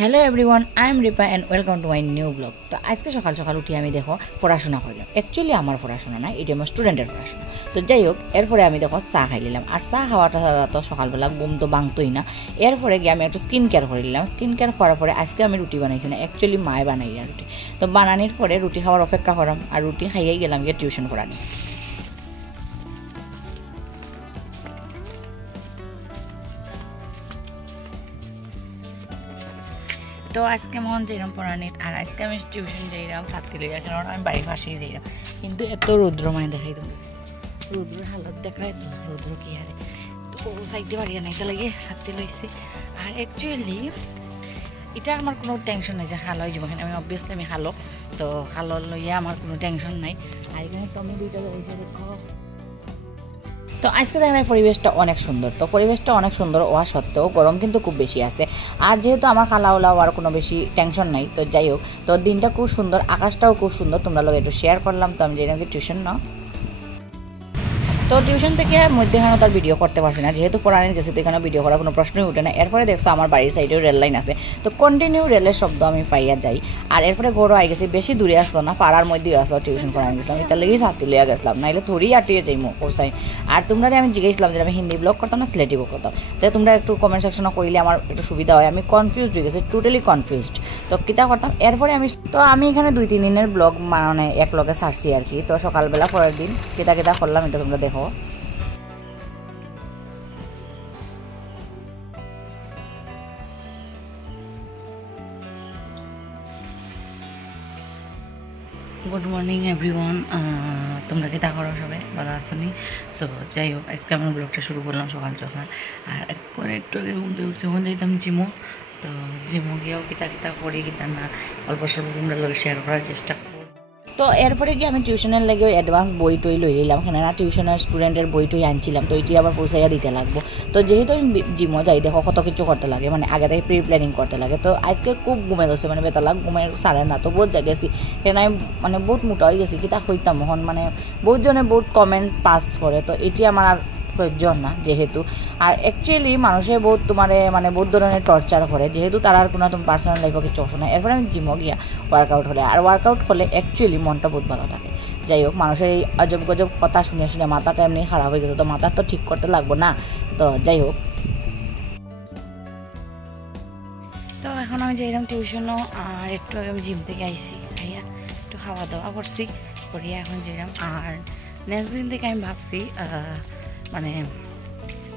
Hello everyone, I am Ripa and welcome to my new blog. তো আজকে সকাল সকাল উঠে আমি দেখো পড়াশোনা করলাম। অ্যাকচুয়ালি আমার পড়াশোনা না, এটা আমার স্টুডেন্টের পড়াশোনা। তো যাই হোক, এরপরে আমি দেখো চা খাই নিলাম। আর চা খাওয়াটা তো সকালবেলা ঘুম তো ভাঙতোই না। এরপরে গিয়ে আমি একটু স্কিন কেয়ার করে নিলাম। স্কিন কেয়ার করার পরে আজকে আমি রুটি বানাইছি না, অ্যাকচুয়ালি মায়ে বানাই না রুটি। তো বানানোর পরে রুটি খাওয়ার অপেক্ষা করাম, আর রুটি খাইয়েই গেলাম গিয়ে টিউশন করানি। তো আজকে মন যাইলাম পড়ানিত, আর আজকে আমি টিউশন যাইলাম ছাত্রী লইয়া, কারণ আমি বাড়ির পাশেই যাইলাম। কিন্তু এত রৌদ্র মানে দেখাই তুমি, রৌদ্রের হালত দেখায় তো, রৌদ্র কি হারে। তো ও চাইতে পারি না, এটা লাগে ছাত্রী লইছি। আর অ্যাকচুয়ালি এটা আমার কোনো টেনশন নাই যে হালো হয়ে যাবো, আমি অবভিয়াসলি আমি হালো, তো হালো লইয়া আমার কোনো টেনশন নাই। আর এখানে টমি দুইটা রয়েছে দেখো। তো আজকে দেখেন পরিবেশটা অনেক সুন্দর। তো পরিবেশটা অনেক সুন্দর হওয়া সত্ত্বেও গরম কিন্তু খুব বেশি আছে। আর যেহেতু আমার খালাওলা হওয়ার কোনো বেশি টেনশন নাই, তো যাই হোক, তো দিনটা খুব সুন্দর, আকাশটাও খুব সুন্দর, তোমরা লোক একটু শেয়ার করলাম। তো আমি যেরকম টিউশন না, তো টিউশন থেকে মধ্যেখানে তার ভিডিও করতে পারছি না, যেহেতু পড়ানোর গেছে, তো এখানে ভিডিও করার কোনো প্রশ্নই উঠে না। এরপরে দেখছো আমার বাড়ির সাইডেও রেল লাইন আছে, তো কন্টিনিউ রেলের শব্দ আমি পাইয়া যাই। আর এরপরে গরু আই গেছি, বেশি দূরে আসলো না, পাড়ার মধ্যেই আসলো টিউশন পড়ানো গেছিলাম। এটা লেগেই ছাত্রী লইয়া গেছিলাম, নাইলে থোড়ি আটিয়ে যাই কোসাই। আর তোমরা আমি জিজ্ঞেসলাম যে আমি হিন্দি ব্লগ করতাম না সিলেটি ব্লগ করতাম, তো তোমরা একটু কমেন্ট সেকশনে কইলে আমার একটু সুবিধা হয়। আমি কনফিউজড হয়ে গেছি, টোটালি কনফিউজড। তো কিতা করতাম এরপরে আমি এখানে 2-3 দিনের ব্লগ মানে এক লগে ছাড়ছি আর কি। তো সকালবেলা পরের দিন কিতা কিতা করলাম এটা তোমরা দেখো। গুড মর্নিং এভরিওয়ান, তোমরা কি তা করো সবাই ভালো আছো নি? তো যাই হোক, আজকে আমার ব্লগটা শুরু করলাম সকাল সকাল। আর একবারে একটু আগে ঘুমতে উঠছে, ওখানে যাইতাম জিমো। তো জিমো গিয়েও কিতা কিতা করি কিতা না অল্প স্বল্প তোমরা লোক শেয়ার করার চেষ্টা করো। তো এরপরে গিয়ে আমি টিউশনের লাগেও অ্যাডভান্স বই টই লই নিলাম, এখানে না টিউশনের স্টুডেন্টের বই টই আনছিলাম, তো এটি আবার পৌঁছাইয়া দিতে লাগবো। তো যেহেতু আমি জিমও যাই, দেখো কত কিছু করতে লাগে, মানে আগে থেকে প্রি প্ল্যানিং করতে লাগে। তো আজকে খুব ঘুমে গেছে, মানে বেতালাক ঘুমে সারে না, তো বহুত গেছি সেখানে আমি মানে বহুত মোটা হয়ে গেছি। কিতা হইতাম এখন, মানে বহুত জনে বহুত কমেন্ট পাস করে, তো এটি আমার আর প্রয়োজন না যেহেতু। আর অ্যাকচুয়ালি মানুষের বহুত মানে বহুত ধরনের টর্চার করে, যেহেতু তার আর কোনো তোমার পার্সোনাল লাইফে কিছু অপশন নাই। এরপরে আমি জিমও গিয়া ওয়ার্কআউট হলে, আর ওয়ার্কআউট হলে অ্যাকচুয়ালি মনটা বহুত ভালো থাকে। যাই হোক, মানুষের এই অজব গজব কথা শুনে শুনে মাথাটা এমনি খারাপ হয়ে গেছে, তো মাথা তো ঠিক করতে লাগবো না। তো যাই হোক, তো এখন আমি যাইলাম টিউশনও, আর একটু আগে আমি জিম থেকে আইসি, আইয়া একটু খাওয়া দাওয়া করছি, করিয়া এখন যাইলাম। আর নেক্সট দিন থেকে আমি ভাবছি মানে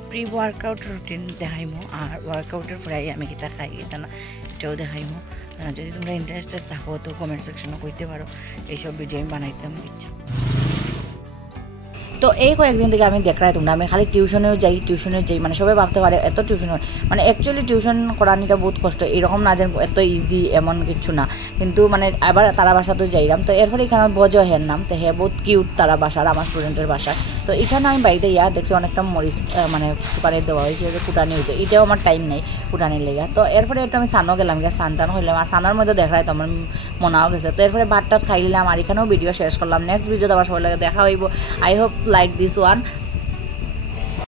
প্রি ওয়ার্কআউট রুটিন দেখাইমো, আর ওয়ার্কআউটের পরে আমি কিতা খাই এটা না এটাও দেখাইমো। যদি তোমরা ইন্টারেস্টেড থাকো তো কমেন্ট সেকশনে কইতে পারো, এইসব ভিডিও আমি বানাইতাম ইচ্ছা। তো এই কয়েকদিন থেকে আমি দেখাই তোমরা আমি খালি টিউশনেও যাই, মানে সবাই ভাবতে পারে এত টিউশন, মানে অ্যাকচুয়ালি টিউশন করানিটা বহুত কষ্ট, এরকম না যে এত ইজি এমন কিছু না। কিন্তু মানে আবার তারা বাসাতেও যাইলাম, তো এরপরে এখানে বজো হের নাম, তো হ্যাঁ বহুত কিউট তারা বাসার, আমার স্টুডেন্টের বাসার। তো এখানে আমি বাড়িতে দেখছি অনেকটা মরিচ মানে সুপারি দেওয়া হয়েছে, যে কুটানি হইতো, এটাও আমার টাইম নেই কুটানির লেগে। তো এরপরে একটু আমি সানও গেলাম, গিয়ে সান টান হইলাম, আর সানার মধ্যে দেখাই তো আমার মনাও গেছে। তো এরপরে ভাত টাত খাই নিলাম, আর এখানেও ভিডিও শেষ করলাম। নেক্সট ভিডিওতে আবার সবাই লাগে দেখা হইব। I hope like this one.